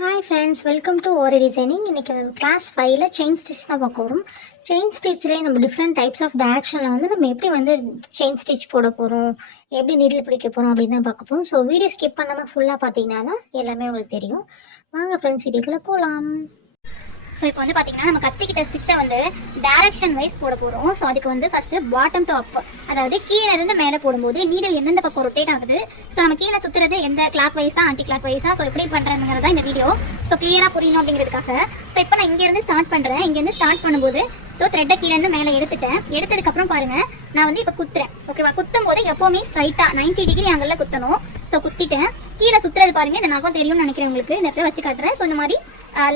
Hi friends, welcome to ஓரி designing. இன்றைக்கி class 5ல் செயின் ஸ்டிச் தான் பார்க்க வரும். செயின் ஸ்டிச்லேயே நம்ம டிஃப்ரெண்ட் டைப்ஸ் ஆஃப் டைரக்ஷனில் நம்ம எப்படி செயின் ஸ்டிச் போட போகிறோம், எப்படி நீடில் பிடிக்க போகிறோம் அப்படின்னு தான் பார்க்க போகிறோம். ஸோ வீடியோ ஸ்கிப் பண்ணாமல் ஃபுல்லாக பார்த்தீங்கன்னா தான் எல்லாமே உங்களுக்கு தெரியும். வாங்க ஃப்ரெண்ட்ஸ், வீடியோக்குள்ளே போகலாம். ஸோ இப்போ பார்த்தீங்கன்னா நம்ம கத்திக்கிட்ட ஸ்டிச்சை டைரக்ஷன் வைஸ் போட போகிறோம். ஸோ அதுக்கு ஃபஸ்ட்டு பாட்டம் டு அப், அதாவது கீழே இருந்து மேலே போடும்போது நீடில் எந்தெந்த பக்கம் ரொட்டேட் ஆகுது, ஸோ நம்ம கீழே சுற்றுறது எந்த கிளாக் வைஸா ஆன்டி கிளாக் வைஸா, ஸோ எப்படி பண்ணுறதுங்கிறது தான் இந்த வீடியோ. ஸோ கிளியராக புரியணும் அப்படிங்கிறதுக்காக ஸோ இப்போ நான் இங்கேருந்து ஸ்டார்ட் பண்ணுறேன். இங்கேருந்து ஸ்டார்ட் பண்ணும்போது ஸோ த்ரெட்டை கீழேருந்து மேலே எடுத்ததுக்கப்புறம் பாருங்கள், நான் இப்போ குத்துறேன். ஓகேவா? குத்தும் போது எப்போவுமே ஸ்ட்ரைட்டாக 90 டிகிரி ஆங்கிளில் குத்தணும். ஸோ குத்திட்டேன். கீழே சுற்றுறது பாருங்கள், இந்த நகம் தெரியும்னு நினைக்கிறேன் உங்களுக்கு. இந்த இடத்துல வச்சு காட்டுறேன். ஸோ இந்த மாதிரி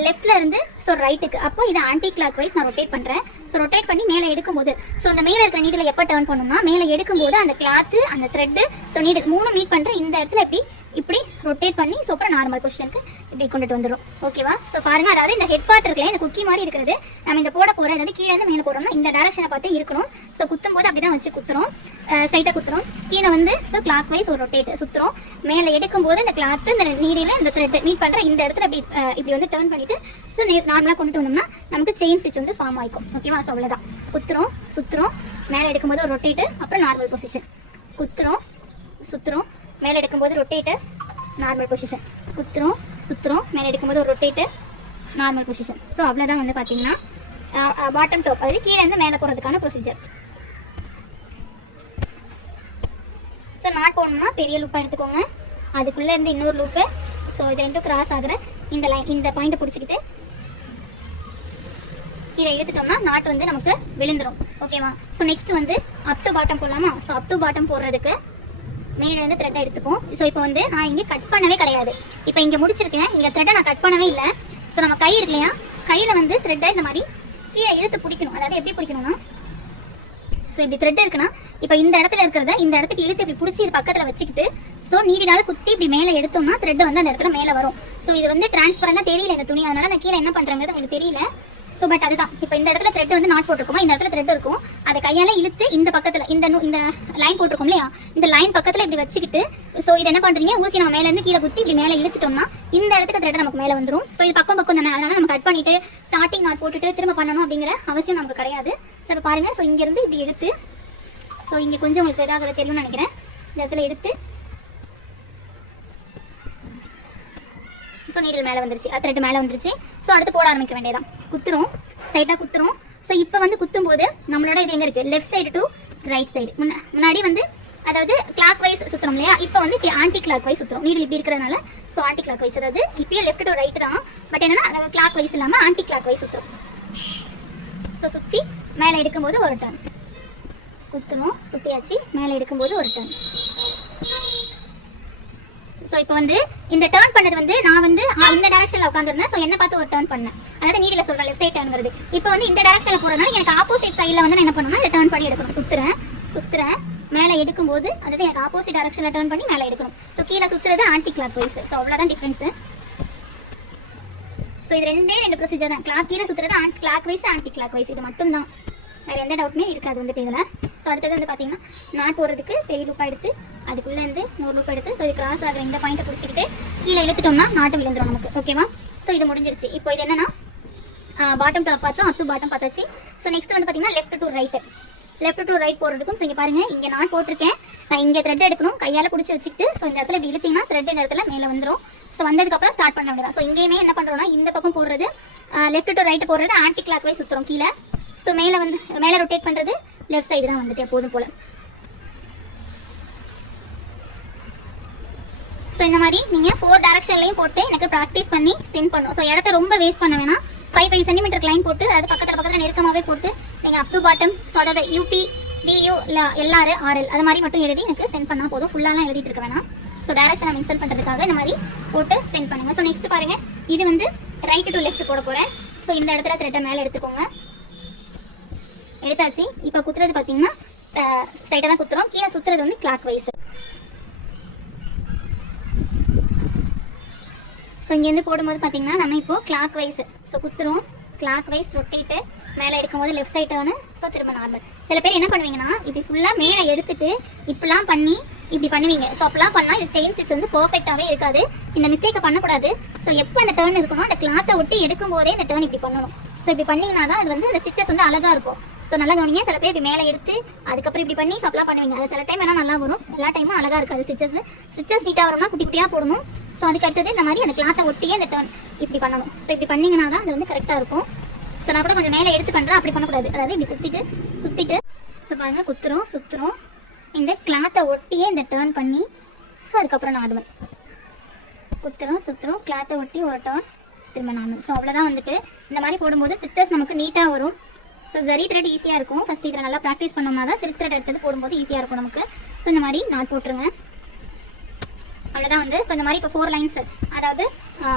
லெஃப்ட்ல இருந்து ஸோ ரைட்டுக்கு, அப்போ இதை ஆன்டி கிளாக் வைஸ் நான் ரொட்டேட் பண்ணுறேன். ஸோ ரொட்டேட் பண்ணி மேலே எடுக்கும்போது ஸோ அந்த மேலே இருக்கிற நீடில் எப்போ டர்ன் பண்ணணும்னா, மேலே எடுக்கும்போது அந்த கிளாத்து அந்த த்ரெட்டு ஸோ நீடில் 3 மீட் பண்ணுற இந்த இடத்துல இப்படி ரொட்டேட் பண்ணி ஸோ அப்புறம் நார்மல் பொசிஷனுக்கு இப்படி கொண்டுட்டு வந்துடும். ஓகேவா? ஸோ பாருங்கள், அதாவது இந்த ஹெட் பார்ட் இருக்குல்ல, இந்த குக்கி மாதிரி இருக்கிறது நம்ம இந்த போட போகிற, அதாவது கீழே இருந்து மேலே போடுறோம்னா இந்த டேரக்ஷனை பார்த்து இருக்கணும். ஸோ குத்தும் போது அப்படி தான் வச்சு குத்துறோம். ஸ்ட்ரைட்டாக குத்துறோம். கீழே ஸோ கிளாக் வைஸ் ஒரு ரொட்டேட் சுற்றுறோம். மேலே எடுக்கும்போது இந்த கிளாத்து இந்த நீடில் இந்த த்ரெட் மீட் பண்ணுற இந்த இடத்துல இப்படி டர்ன் பண்ணிவிட்டு ஸோ நார்மலாக கொண்டுட்டு வந்தோம்னா நமக்கு செயின் ஸ்டிச் ஃபார்ம் ஆகிக்கும். ஓகேவா? ஸோ அவ்வளோதான். குத்துறோம், சுற்றுறோம், மேலே எடுக்கும்போது ஒரு ரொட்டேட்டு, அப்புறம் நார்மல் பொசிஷன். குத்துறோம், சுற்றுறோம், மேலே எடுக்கும்போது ரொட்டேட்டு, நார்மல் பொசிஷன். குத்துறோம், சுற்றுறோம், மேலே எடுக்கும்போது ஒரு ரொட்டேட்டு, நார்மல் பொசிஷன். ஸோ அவ்வளோதான் பார்த்தீங்கன்னா பாட்டம் டாப், அதாவது கீழே இருந்து மேலே போகிறதுக்கான ப்ரொசீஜர். ஸோ நாட் போடணும்னா பெரிய லூப்பாக எடுத்துக்கோங்க. அதுக்குள்ளே இருந்து இன்னொரு லூப்பு, ஸோ இது ரெண்டும் கிராஸ் ஆகிற இந்த லைன், இந்த பாயிண்ட்டை பிடிச்சிக்கிட்டு கீழே இழுத்துட்டோம்னா நாட் நமக்கு விழுந்துடும். ஓகேவா? So next up to bottom போடலாமா? ஸோ அப் டு பாட்டம் போடுறதுக்கு மேலே த்ரெட்டை எடுத்துப்போம். ஸோ இப்போ நான் இங்கே கட் பண்ணவே கிடையாது. இப்போ இங்கே முடிச்சிருக்கேன். இந்த த்ரெட்டை நான் கட் பண்ணவே இல்லை. ஸோ நம்ம கை இருக்கு இல்லையா, கையில் த்ரெட்டை இந்த மாதிரி கீழே இழுத்து பிடிக்கணும். அதாவது எப்படி பிடிக்கணும்னா, ஸோ இப்படி த்ரெட் இருக்குன்னா இப்போ இந்த இடத்துல இருக்கிறத இந்த இடத்துக்கு இழுத்து இப்படி பிடிச்சி இது பக்கத்தில் வச்சுக்கிட்டு ஸோ நீடினால குத்தி இப்படி மேலே எடுத்தோம்னா த்ரெட் அந்த இடத்துல மேலே வரும். ஸோ இது டிரான்ஸ்பரண்டாக தெரியல இந்த துணி, அதனால நான் கீழே என்ன பண்ணுறேங்கிறது உங்களுக்கு தெரியல. ஸோ பட் அதுதான், இப்போ இந்த இடத்துல த்ரெட் நாட் போட்டிருக்கோமா, இந்த இடத்துல த்ரெட் இருக்கும், அதை கையால் இழுத்து இந்த பக்கத்தில் இந்த லைன் போட்டிருக்கோம் இல்லையா, இந்த லைன் பக்கத்தில் இப்படி வச்சுக்கிட்டு ஸோ இது என்ன பண்ணுறீங்க, ஊசி நம்ம மேலேருந்து கீழே குத்தி இப்படி மேலே இழுத்துட்டோம்னா இந்த இடத்துக்கு த்ரெட் நமக்கு மேலே வந்துடும். ஸோ இது பக்கம் தானே, அதனால நம்ம கட் பண்ணிட்டு ஸ்டார்டிங் நாட் போட்டுட்டு திரும்ப பண்ணணும் அப்படிங்கிற அவசியம் நமக்கு கிடையாது. ஸோ இப்போ பாருங்கள், ஸோ இங்கேருந்து இப்படி எடுத்து ஸோ இங்கே கொஞ்சம் உங்களுக்கு இதாக தெரியும்னு நினைக்கிறேன், இந்த இடத்துல எடுத்து ஸோ நீடில் மேலே வந்துருச்சு, த்ரெட் மேலே வந்துருச்சு. ஸோ அடுத்து போட ஆரம்பிக்க வேண்டியதான். குத்துறோம், ஸ்ட்ரைட்டாக குத்துறோம். ஸோ இப்போ குத்தும் போது நம்மளோட இது எங்கே இருக்குது, left side to right side. முன்னாடி அதாவது கிளாக் வைஸ் சுற்றுறோம் இல்லையா, இப்போ இப்படி ஆன்டி கிளாக் வைஸ் சுற்றுறோம். நீடில் இப்படி இருக்கிறதுனால ஸோ ஆன்டி கிளாக் வைஸ், அதாவது இப்பயே லெஃப்ட் டு ரைட்டு தான், பட் என்னன்னா கிளாக் வைஸ் இல்லாமல் ஆன்டி கிளாக் வைஸ் சுற்றுறோம். ஸோ சுற்றி மேலே எடுக்கும்போது ஒரு டர்ன் குத்துறோம், சுற்றியாச்சு, மேலே எடுக்கும்போது ஒரு டர்ன். ஸோ இப்போ இந்த டர்ன் பண்ணது நான் இந்த டேரக்ஷனில் உட்காந்துருந்தேன். ஸோ என்ன பார்த்து ஒரு டர்ன் பண்ணேன், அதாவது நீடில் சொல்கிறேன் லெஃப்ட் சைட் டர்னுங்கிறது. இப்போ இந்த டேரக்ஷனில் போகிறதுனால எனக்கு ஆப்போசிட் சைடில் நான் என்ன பண்ணணும்னா இந்த டர்ன் பண்ணி எடுக்கணும். சுற்றுறேன், மேலே எடுக்கும்போது அதாவது எனக்கு ஆப்போசிட் டேரக்ஷனில் டர்ன் பண்ணி மேலே எடுக்கணும். ஸோ கீழே சுற்றுறது ஆன்டி கிளாக் வைஸ். ஸோ அவ்வளோதான் டிஃப்ரென்ஸு. ஸோ இது ரெண்டு ப்ரொசீஜர் தான். கீழே சுற்றுறது clockwise, anticlockwise, இது மட்டும் தான், வேறு எந்த டவுட்டுமே இருக்காது இதில். ஸோ அடுத்தது பார்த்தீங்கன்னா நாட் போடுறதுக்கு பெரிய லூப்பாக எடுத்து அதுக்குள்ளேருந்து 100 லூப் எடுத்து ஸோ இது கிராஸ் ஆகிற இந்த பாயிண்ட்டை பிடிச்சிக்கிட்டு கீழே இழுத்துட்டோம்னா நாட்டு விழுந்துடும் நமக்கு. ஓகேவா? ஸோ இது முடிஞ்சிருச்சு. இப்போ இது என்னன்னா பாட்டம் டாப் பார்த்தோம், அப் டு பாட்டம் பார்த்தாச்சு. ஸோ நெக்ஸ்ட் பார்த்தீங்கன்னா லெஃப்ட் டு ரைட் போடுறதுக்கும் ஸோ இங்கே பாருங்கள், இங்கே நாட் போட்டிருக்கேன், நான் இங்கே த்ரெட் எடுக்கணும், கையால் பிடிச்சி வச்சுக்கிட்டு ஸோ இந்த இடத்துல இப்படி இழுத்திங்கன்னா த்ரெட் இந்த இடத்துல மேலே வந்துடும். ஸோ வந்ததுக்கப்புறம் ஸ்டார்ட் பண்ண வேண்டியதான். ஸோ இங்கேயுமே என்ன பண்ணுறோம்னா இந்த பக்கம் போடுறது லெஃப்ட் டு ரைட்டு போடுறது ஆன்டி கிளாக் வைஸ் சுற்றுறோம் கீழே. ஸோ மேலே ரொட்டேட் பண்ணுறது லெஃப்ட் சைடு தான் எப்போதும் போல். ஸோ இந்த மாதிரி நீங்கள் 4 டேரக்ஷன்லையும் போட்டு எனக்கு ப்ராக்டிஸ் பண்ணி சென்ட் பண்ணணும். ஸோ இடத்த ரொம்ப வேஸ்ட் பண்ண வேணாம். 5 சென்டிமீட்டர் லைன் போட்டு அது பக்கத்தில் நெருக்கமாகவே போட்டு நீங்கள் அப் டு பாட்டம் ஸோ அதாவது யூபி டியூ இல்லை எல்ஆர் ஆர்எல் அது மாதிரி மட்டும் எழுதி எனக்கு சென்ட் பண்ணால் போதும். ஃபுல்லாலாம் எழுதிட்டு இருக்க வேணாம். ஸோ டேரக்ஷனை மென்ஷன் பண்ணுறதுக்காக இந்த மாதிரி போட்டு சென்ட் பண்ணுங்கள். ஸோ நெக்ஸ்ட் பாருங்கள், இது ரைட்டு டு லெஃப்ட் போட போகிறேன். ஸோ இந்த இடத்துல த்ரெட்டை மேலே எடுத்துக்கோங்க, எடுத்தாச்சு. இப்போ குத்துறது பார்த்தீங்கன்னா ஸ்ட்ரைட்டாக தான் குத்துறோம், கீழே சுற்றுறது கிளாக் வைஸ். ஸோ இங்கேருந்து போடும்போது பார்த்தீங்கன்னா நம்ம இப்போது கிளாக் வைஸ் ஸோ குத்துறோம், கிளாக் வைஸ் ரொட்டேட்டு, மேலே எடுக்கும்போது லெஃப்ட் சைட் டர்னு, ஸோ திரும்ப நார்மல். சில பேர் என்ன பண்ணுவீங்கன்னா இப்படி ஃபுல்லாக மேலே எடுத்துட்டு இப்படிலாம் பண்ணி இப்படி பண்ணுவீங்க. ஸோ அப்பெல்லாம் பண்ணால் இது செயின் ஸ்டிச் வந்து பர்ஃபெக்டாகவே இருக்காது. இந்த மிஸ்டேக்கை பண்ணக்கூடாது. ஸோ எப்போ அந்த டர்ன் இருக்கணும், அந்த கிளாத்தை ஒட்டி எடுக்கும் போதே இந்த டர்ன் இப்படி பண்ணணும். ஸோ இப்படி பண்ணிங்கன்னா தான் அது வந்து அந்த ஸ்டிச்சஸ் வந்து அழகாக இருக்கும். ஸோ நல்லா கவனிங்க. சில பேர் இப்படி மேலே எடுத்து அதுக்கப்புறம் இப்படி பண்ணி சப்ளா பண்ணுவீங்க. அது சில டைம் வேணால் நல்லா வரும், எல்லா டைமும் அழகாக இருக்காது. ஸ்டிச்சஸ் நீட்டாக வரும்னா குட்டி குட்டியாக போடணும். ஸோ அதுக்கு அடுத்தது இந்த மாதிரி அந்த கிளாத்தை ஒட்டியே அந்த டர்ன் இப்படி பண்ணணும். ஸோ இப்படி பண்ணிங்கன்னா தான் அது வந்து கரெக்டாக இருக்கும். ஸோ நான் கூட கொஞ்சம் மேலே எடுத்து பண்ணுறேன், அப்படி பண்ணக்கூடாது. அதாவது இப்படி சுற்றிட்டு ஸோ பாருங்கள், சுற்றுறோம் இந்த கிளாத்தை ஒட்டியே இந்த டர்ன் பண்ணி, ஸோ அதுக்கப்புறம் நார்மல் சுற்றுறோம் கிளாத்தை ஒட்டி ஒரு டர்ன் திரும்ப நார்மல். ஸோ அவ்வளோதான் வந்துட்டு. இந்த மாதிரி போடும்போது ஸ்டிச்சஸ் நமக்கு நீட்டாக வரும். ஸோ ஜரி த்ரெட் ஈஸியாக இருக்கும். ஃபஸ்ட் இதில் நல்லா ப்ராக்டிஸ் பண்ணோம்னா தான் சில்க் த்ரெட் எடுத்தது போடும்போது ஈஸியாக இருக்கும் நமக்கு. ஸோ இந்த மாதிரி நாட் போட்டுருங்க. அவ்வளோதான் வந்து. ஸோ இந்த மாதிரி இப்போ 4 லைன்ஸ், அதாவது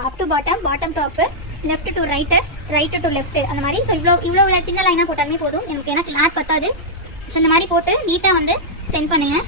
up to bottom to up, left to right to left, அந்த மாதிரி. ஸோ இவ்வளோ சின்ன லைனாக போட்டாலுமே போதும் எனக்கு, ஏன்னா கிளாத் பத்தாது. ஸோ இந்த மாதிரி போட்டு நீட்டாக வந்து சென்ட் பண்ணுங்கள்.